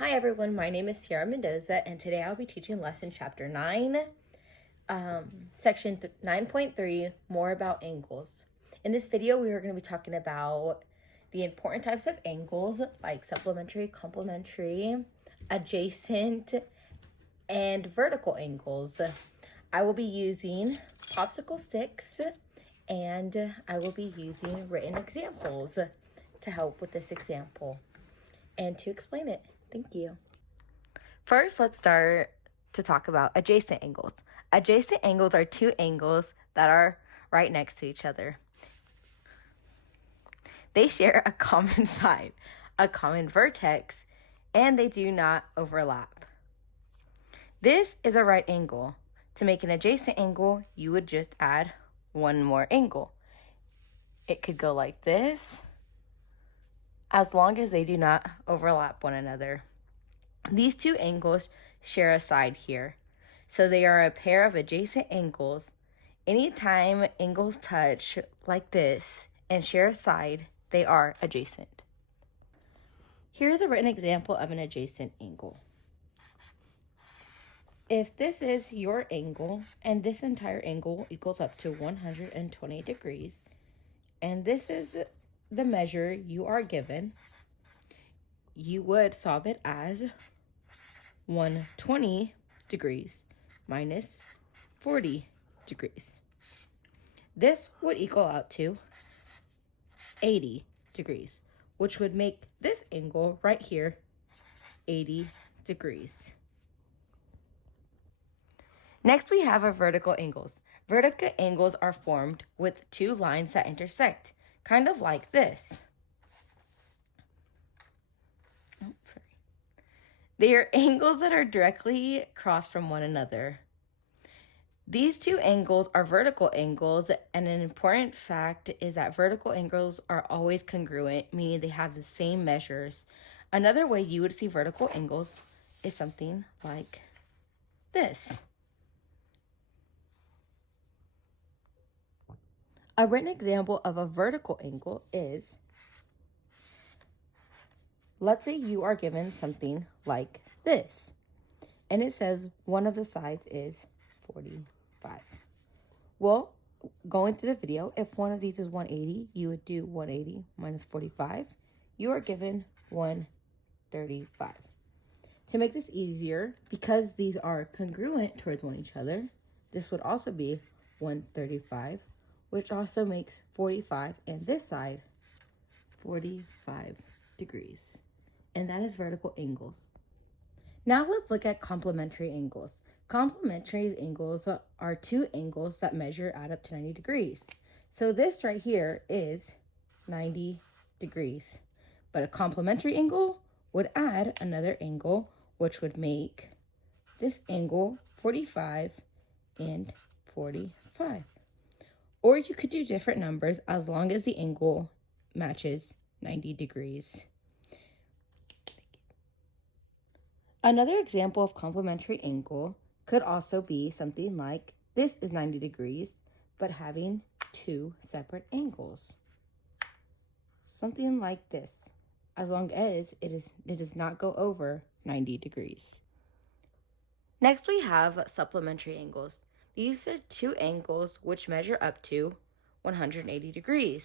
Hi everyone, my name is Sierra Mendoza and today I'll be teaching lesson chapter 9, section 9.3, more about angles. In this video, we are going to be talking about the important types of angles like supplementary, complementary, adjacent, and vertical angles. I will be using popsicle sticks and I will be using written examples to help with this example and to explain it. Thank you. First, let's start to talk about adjacent angles. Adjacent angles are two angles that are right next to each other. They share a common side, a common vertex, and they do not overlap. This is a right angle. To make an adjacent angle, you would just add one more angle. It could go like this, as long as they do not overlap one another. These two angles share a side here, so they are a pair of adjacent angles. Anytime angles touch like this and share a side, they are adjacent. Here's a written example of an adjacent angle. If this is your angle and this entire angle equals up to 120 degrees, and this is the measure you are given, you would solve it as 120 degrees minus 40 degrees. This would equal out to 80 degrees, which would make this angle right here 80 degrees. Next, we have our vertical angles. Vertical angles are formed with two lines that intersect, kind of like this. They are angles that are directly across from one another. These two angles are vertical angles, and an important fact is that vertical angles are always congruent, meaning they have the same measures. Another way you would see vertical angles is something like this. A written example of a vertical angle is, let's say you are given something like this, and it says one of the sides is 45. Well, going through the video, if one of these is 180, you would do 180 minus 45. You are given 135. To make this easier, because these are congruent towards one each other, this would also be 135, which also makes 45 and this side 45 degrees. And that is vertical angles. Now let's look at complementary angles. Complementary angles are two angles that measure add up to 90 degrees. So this right here is 90 degrees. But a complementary angle would add another angle, which would make this angle 45 and 45. Or you could do different numbers as long as the angle matches 90 degrees. Another example of complementary angle could also be something like this is 90 degrees, but having two separate angles. Something like this, as long as it does not go over 90 degrees. Next, we have supplementary angles. These are two angles which measure up to 180 degrees.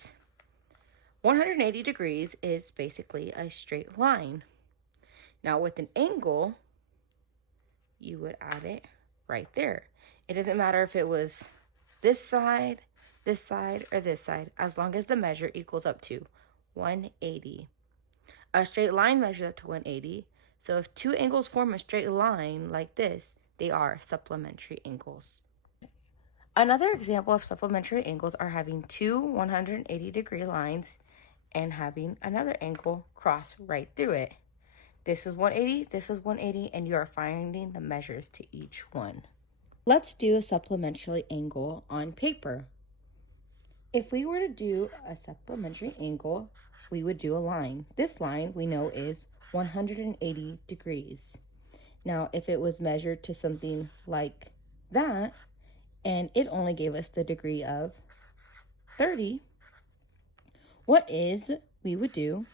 180 degrees is basically a straight line. Now with an angle, you would add it right there. It doesn't matter if it was this side, or this side, as long as the measure equals up to 180. A straight line measures up to 180, so if two angles form a straight line like this, they are supplementary angles. Another example of supplementary angles are having two 180-degree lines and having another angle cross right through it. This is 180, this is 180, and you are finding the measures to each one. Let's do a supplementary angle on paper. If we were to do a supplementary angle, we would do a line. This line we know is 180 degrees. Now, if it was measured to something like that, and it only gave us the degree of 30, we would do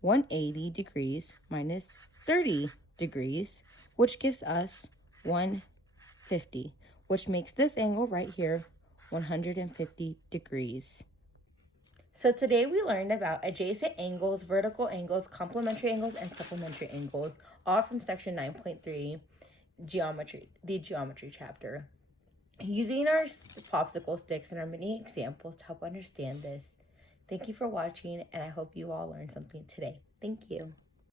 180 degrees minus 30 degrees, which gives us 150, which makes this angle right here 150 degrees. So today we learned about adjacent angles, vertical angles, complementary angles, and supplementary angles, all from section 9.3, geometry, the geometry chapter. Using our popsicle sticks and our mini examples to help understand this. Thank you for watching, and I hope you all learned something today. Thank you.